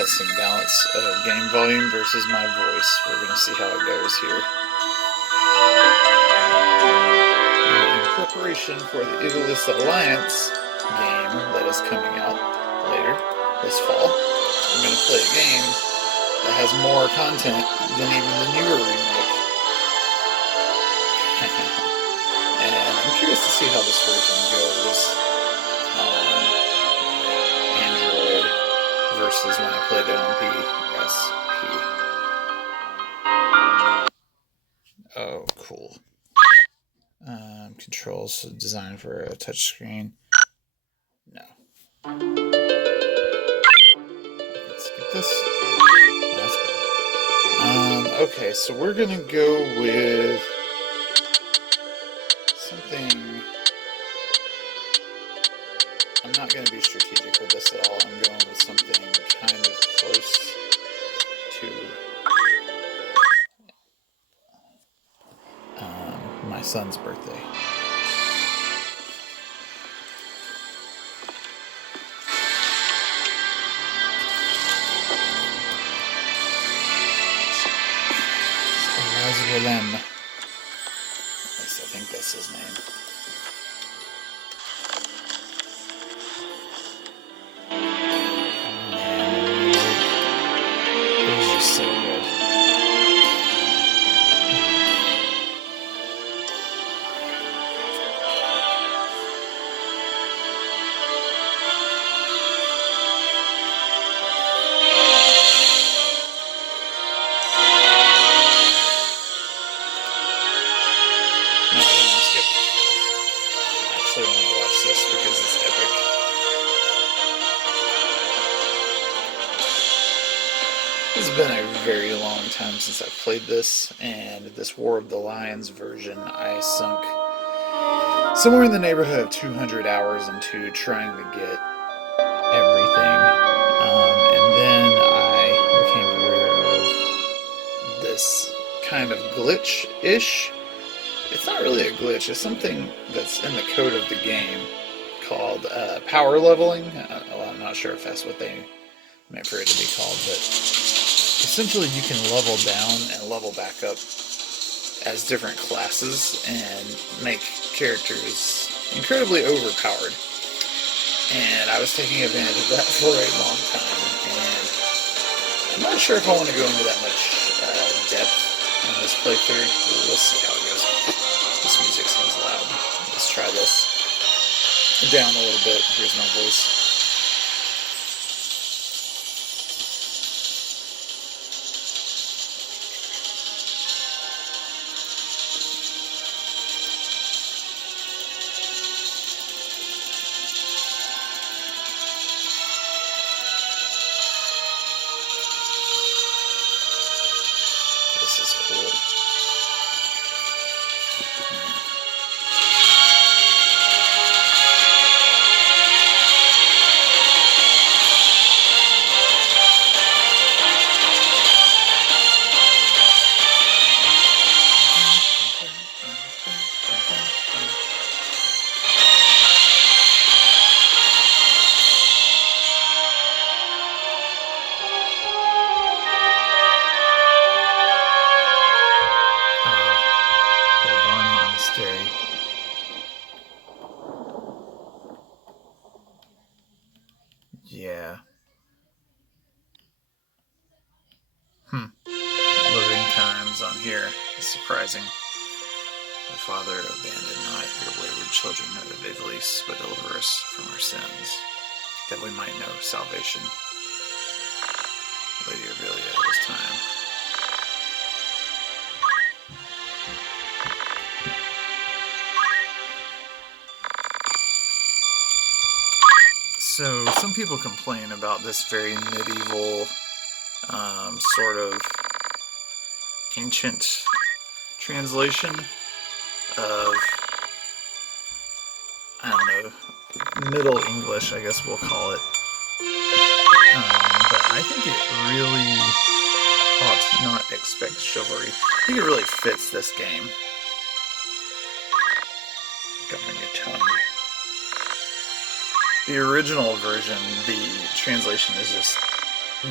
testing balance of game volume versus my voice. We're going to see how it goes here. In preparation for the Evilist Alliance game that is coming out later this fall, I'm going to play a game that has more content than even the newer remake. And I'm curious to see how this version goes on Android versus when I played it on PSP. Oh, cool. Controls designed for a touchscreen. No. Skip this. That's cool. Okay, so we're gonna go with something. I'm not gonna be strategic with this at all. I'm going with something kind of close to my son's birthday. Razgolem. At least I think that's his name. It was just so good. No, I don't want to skip. I actually want to watch this because it's epic. It's been a very long time since I've played this, and this War of the Lions version I sunk somewhere in the neighborhood of 200 hours into trying to get everything. And then I became aware of this kind of glitch-ish. It's not really a glitch, it's something that's in the code of the game called power leveling. Well, I'm not sure if that's what they meant for it to be called, but essentially you can level down and level back up as different classes and make characters incredibly overpowered. And I was taking advantage of that for a long time, and I'm not sure if I want to go into that much depth in this playthrough. We'll see how it goes. This music seems loud. Let's try this down a little bit. Here's my voice. This is cool. Monastery. Yeah. Living times on here is surprising. Our Father, abandon not your wayward children of Evilist, but deliver us from our sins, that we might know salvation. Lady Aurelia at this time. So, some people complain about this very medieval, sort of ancient translation of, I don't know, Middle English, I guess we'll call it. But I think it really ought to not expect chivalry. I think it really fits this game. Govern your tongue. The original version, the translation is just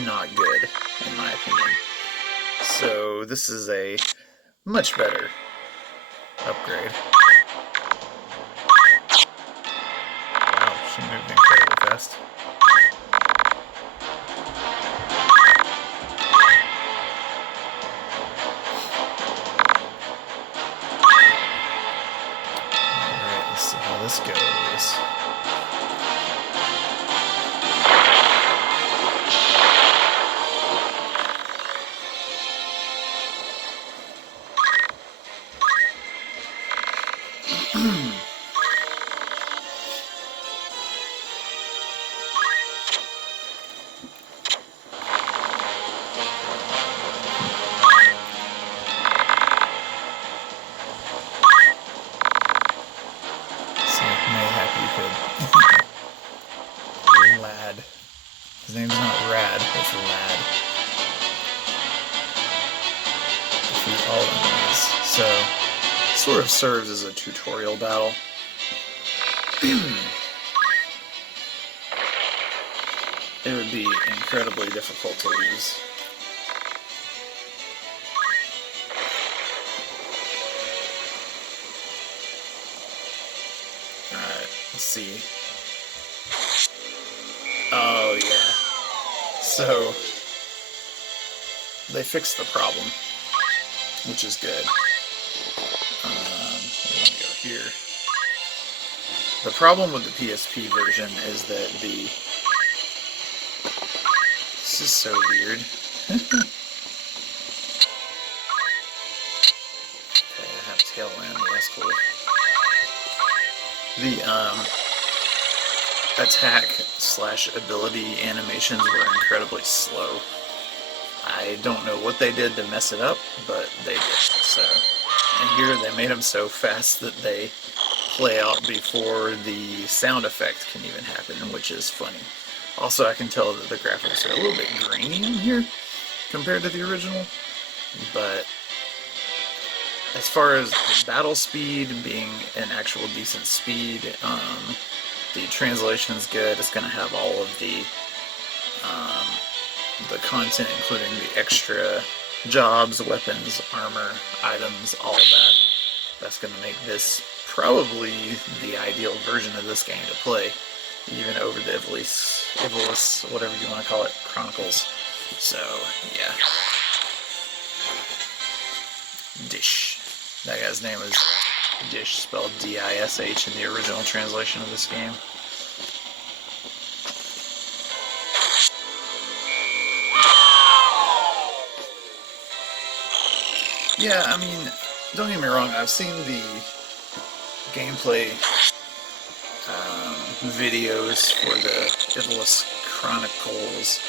not good, in my opinion. So this is a much better upgrade. Wow, she moved incredibly fast. Alright, let's see how this goes. So mayhap you could. Lad. His name's not Rad, it's Lad. Defeat all enemies. So sort of serves as a tutorial battle. It would be incredibly difficult to lose. Alright, let's see. Oh, yeah. So, they fixed the problem, which is good. We want to go here. The problem with the PSP version is that this is so weird. Okay, I have Tailwind, that's cool. The attack/ability animations were incredibly slow. I don't know what they did to mess it up, but they did. So, and here they made them so fast that they play out before the sound effect can even happen, which is funny. Also, I can tell that the graphics are a little bit grainy in here compared to the original, but as far as battle speed being an actual decent speed, the translation is good. It's going to have all of the content, including the extra jobs, weapons, armor, items, all of that. That's going to make this probably the ideal version of this game to play, even over the Ivalice, whatever you want to call it, Chronicles. So, yeah. Dish. That guy's name is Dish, spelled D-I-S-H in the original translation of this game. Yeah, I mean, don't get me wrong, I've seen the gameplay videos for the Ivalice Chronicles,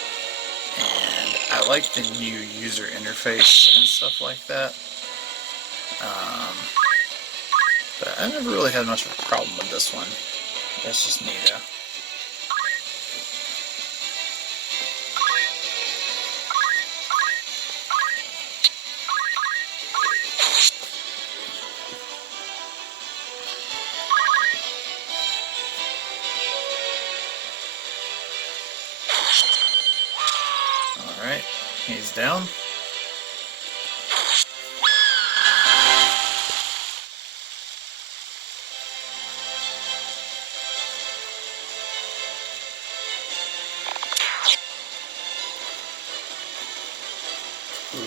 and I like the new user interface and stuff like that. But I never really had much of a problem with this one. That's just me, though. Alright, he's down.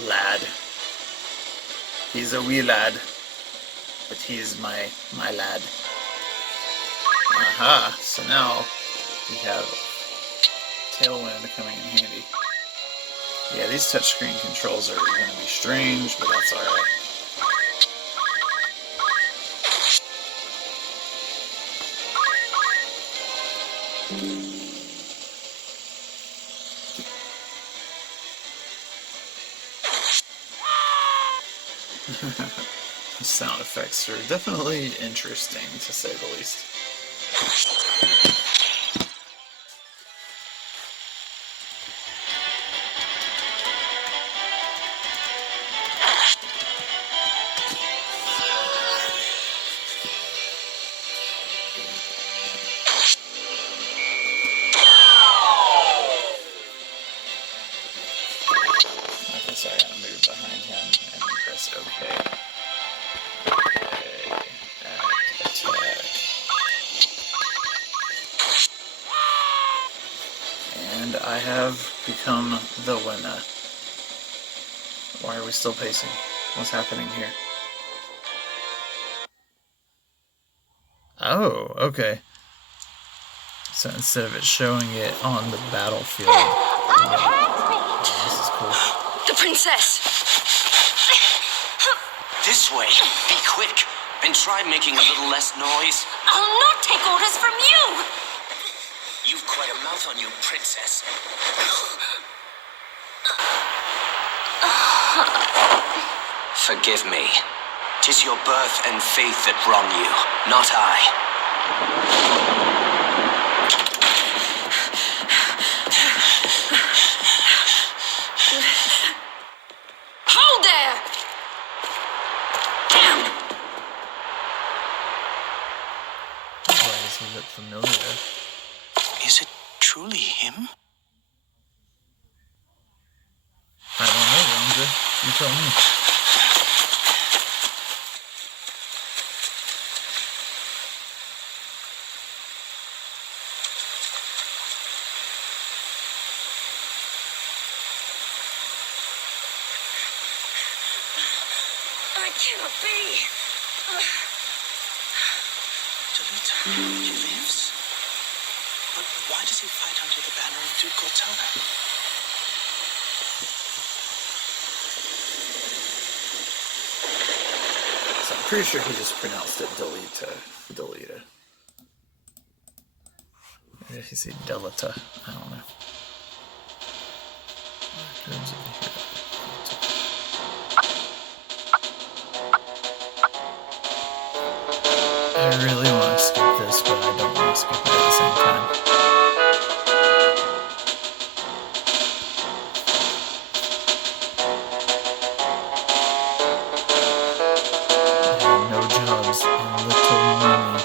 Lad. He's a wee lad, but he is my lad. Aha, so now we have Tailwind coming in handy. Yeah, these touchscreen controls are going to be strange, but that's alright. The sound effects are definitely interesting, to say the least. have become the winner. Why are we still pacing? What's happening here? Oh, okay. So instead of it showing it on the battlefield, this is cool. The princess! This way. Be quick. And try making a little less noise. I'll not take orders from you! You've quite a mouth on you, princess. Forgive me. 'Tis your birth and faith that wrong you, not I. Hold there! Why does he look familiar? Is it truly him? I don't know, Ranger. You tell me. I cannot be. Delita, he lives? But why does he fight under the banner of Duke Cortana? So I'm pretty sure he just pronounced it Delita. Maybe he said Delita. I don't know. I really want to skip this, but I don't want to skip it at the same time. I have no jobs and little money.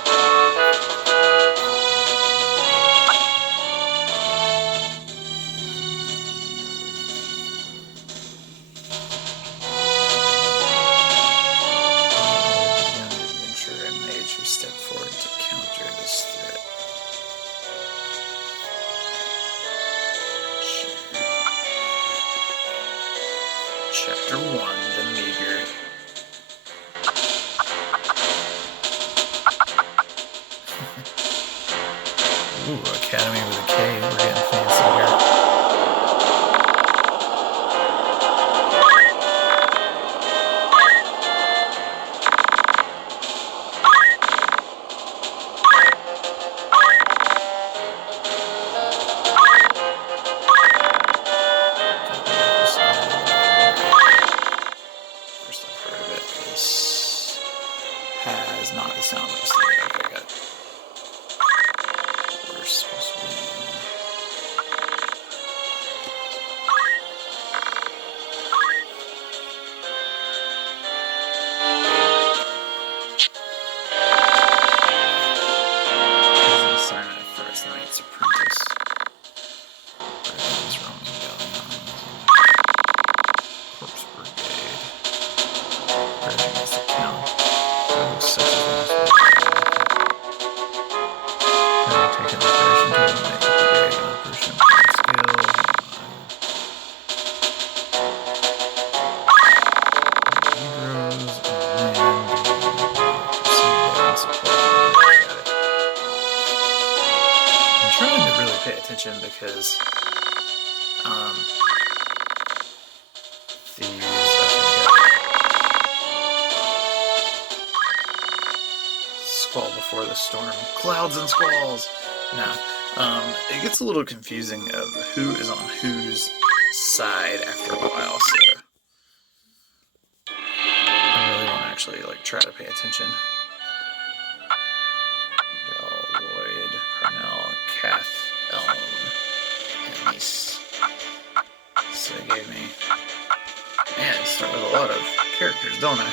Young adventurer and mage who step forward to counter this threat. Chapter 1, The Meager. Ooh, Academy with a K. We're getting fancy here. First I've heard of it. This has not the sound of the okay, got it. We're supposed to be. There's an assignment for its Knight's Apprentice. Everything's wrong. Corpse Brigade. Raging against the town. That looks such a nice having taken operation to eliminate the brigade and operation scale. Heroes and land proceed there and support them. I'm trying to really pay attention because thieves, Squall before the storm. Clouds and squalls! Nah. It gets a little confusing of who is on whose side after a while, so I really want to actually try to pay attention. Del, Lloyd, Parnell, Kath, Elm, and Nice. So it gave me... Man, I start with a lot of characters, don't I?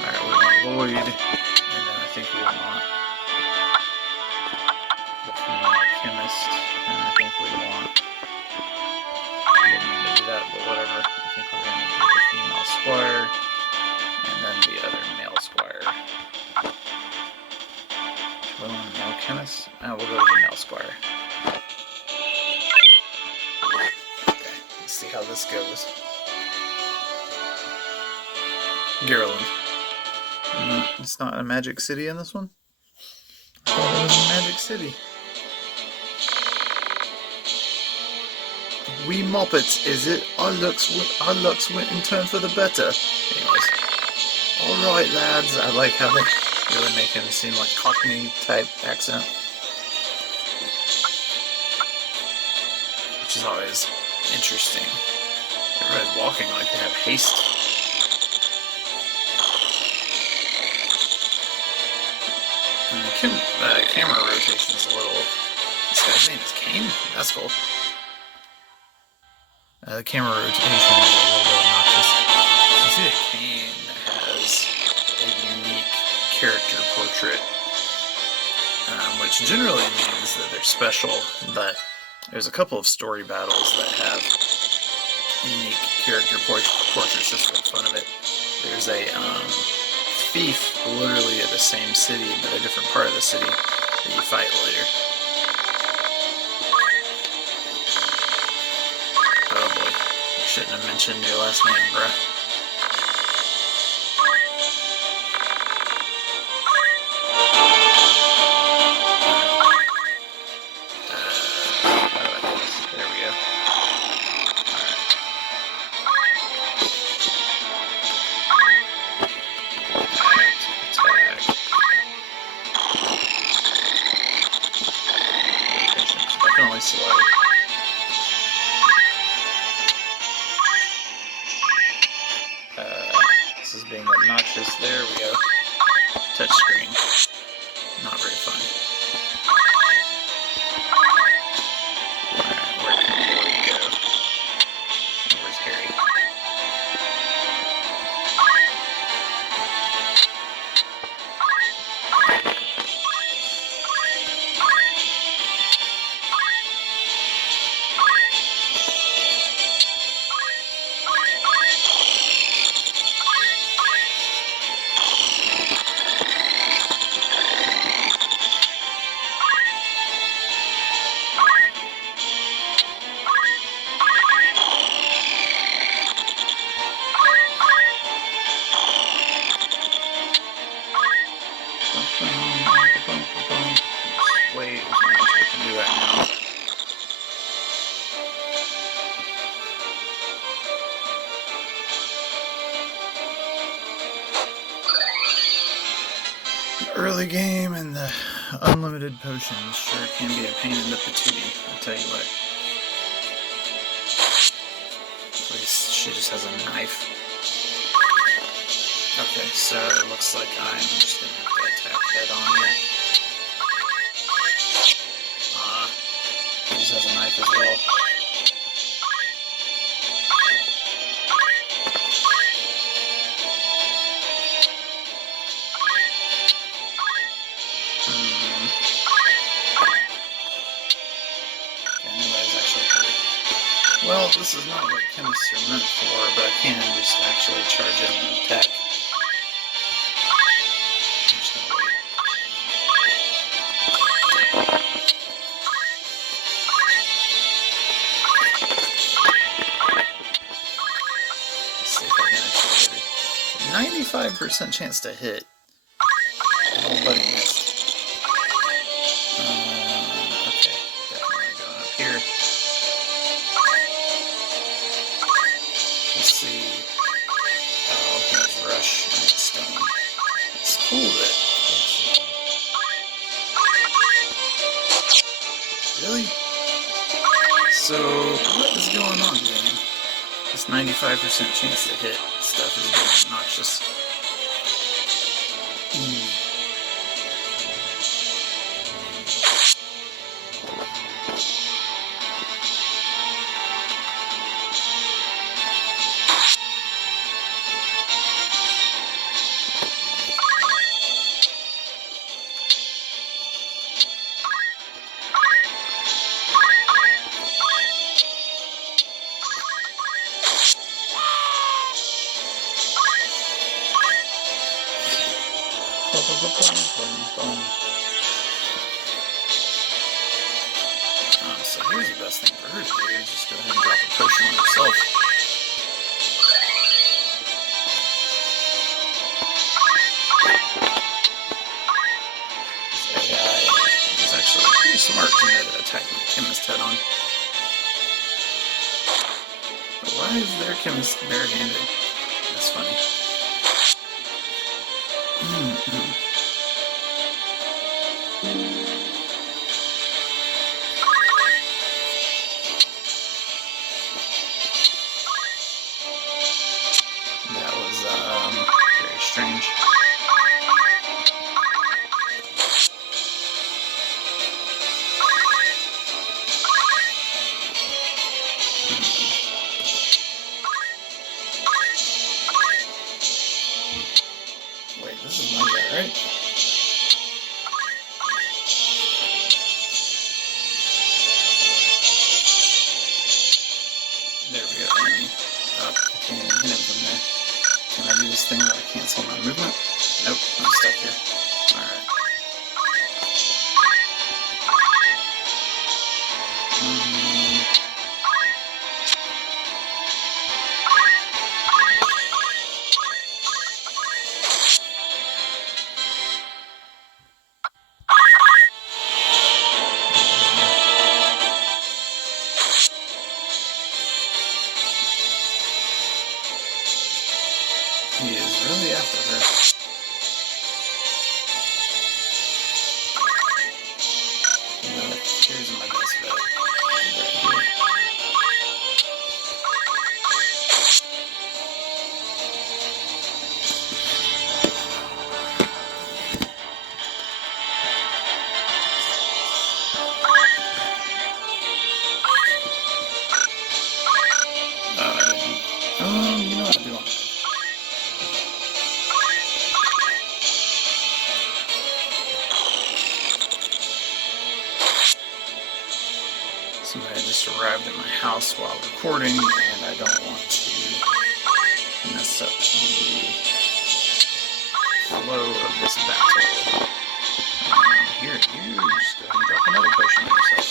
Alright, we want Lloyd, and then I think we want the female chemist, and I think we want... I didn't mean to do that, but whatever. I think we're going to do the female squire, and then the other male squire. Do we want a male chemist? Oh, we'll go with the male squire. see how this goes. Garland. It's not a magic city in this one? I thought it was a magic city. We Moppets, is it? Our looks went in turn for the better. Anyways. Alright lads, I like how they really make him seem like Cockney type accent. Which is always interesting. Everybody's walking like they have haste. And the camera rotation is a little... This guy's name is Kane? That's cool. The camera rotation is a little bit obnoxious. You see that Kane has a unique character portrait, which generally means that they're special, but there's a couple of story battles that have unique character portraits just for the fun of it. There's a thief literally at the same city, but a different part of the city that you fight later. Oh boy, I shouldn't have mentioned your last name, bruh. There we go. Definitely slow. This is being obnoxious. There we go. Touch screen. Not very fun. Alright, where can Lloyd go? Where's Harry? Wait, there's not much we can do right now. Early game and the unlimited potions sure can be a pain in the patootie, I'll tell you what. At least she just has a knife. Okay, so it looks like I'm just gonna have to attack head on here. He just has a knife as well. Okay, nobody's actually hurt. Well, this is not what chemists are meant for, but I can just actually charge in and attack. I'm just gonna wait. Let's see if I can actually hit her. 95% chance to hit. Oh, buddy missed. Okay, definitely going up here. Let's see. Oh, here's Rush and it's Stone. It's cool that. Really? So, what is going on, game? This 95% chance to hit stuff is getting obnoxious. here's the best thing for her to do, is just go ahead and drop a potion on herself. This AI is actually pretty smart to know to attack the chemist head on. But why is their chemist barehanded? That's funny. That was very strange. Wait, this is my guy, right? There we go, enemy. Oh, I can't even hit him from there. Can I do this thing where I cancel my movement? Nope, I'm stuck here. Alright. He is really after her. Well, here's my best bet. Right here. You know what I do want to do? Somebody just arrived at my house while recording, and I don't want to mess up the flow of this battle. Here, you just go ahead and drop another potion on yourself.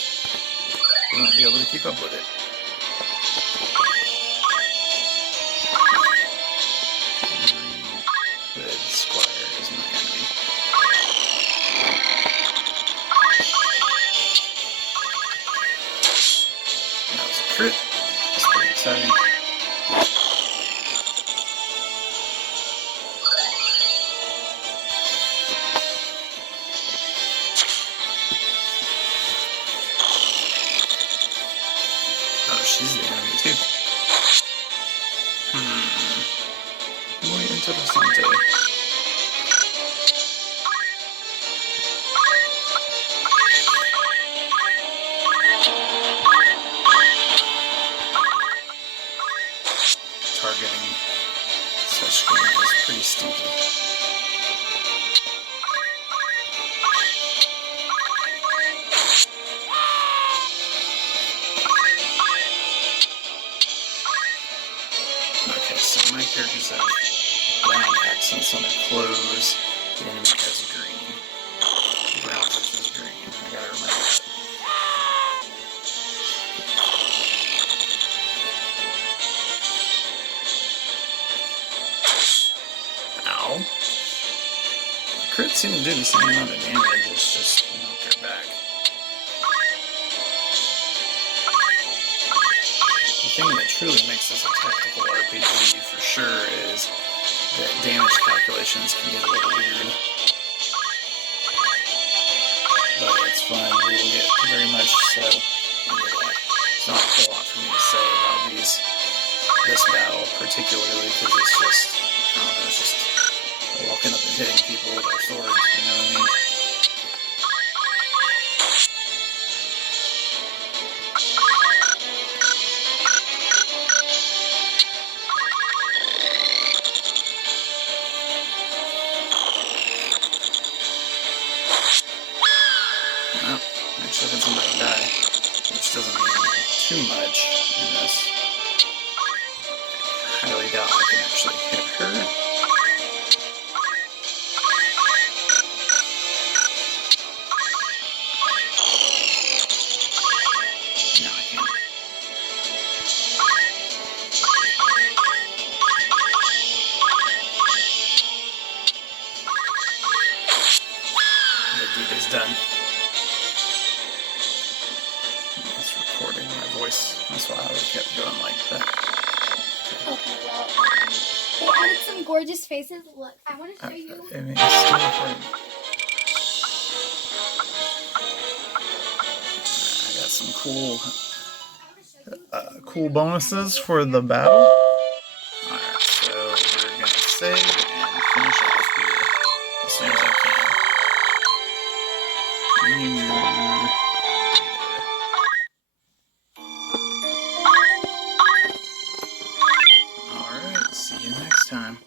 You won't be able to keep up with it. Hood Squire is my enemy. That was a crit. That's pretty exciting. Oh, she's the enemy too. Muy interesante. Targeting such game is pretty stinky. Okay, so my characters have brown accents on their clothes. The enemy has green. Brown versus green. I gotta remember that. Ow. The crits seem to do the same amount of damage, it's just knock her back. The thing that truly makes this a tactical RPG for sure is that damage calculations can get a little weird. But it's fun, we will get very much so into that. It's not a whole lot for me to say about this battle particularly, because it's just, I don't know, it's just walking up and hitting people with our swords, you know what I mean? Well, actually had somebody die, which doesn't mean too much in this. I highly doubt I can actually hit her. That's why I would have kept going like that. Okay, well, they added some gorgeous faces. Look, I want to show you. I mean, it's still recording. I got some cool bonuses for the battle. Alright, so we're gonna save and finish off here as soon as I can. Alright, see you next time.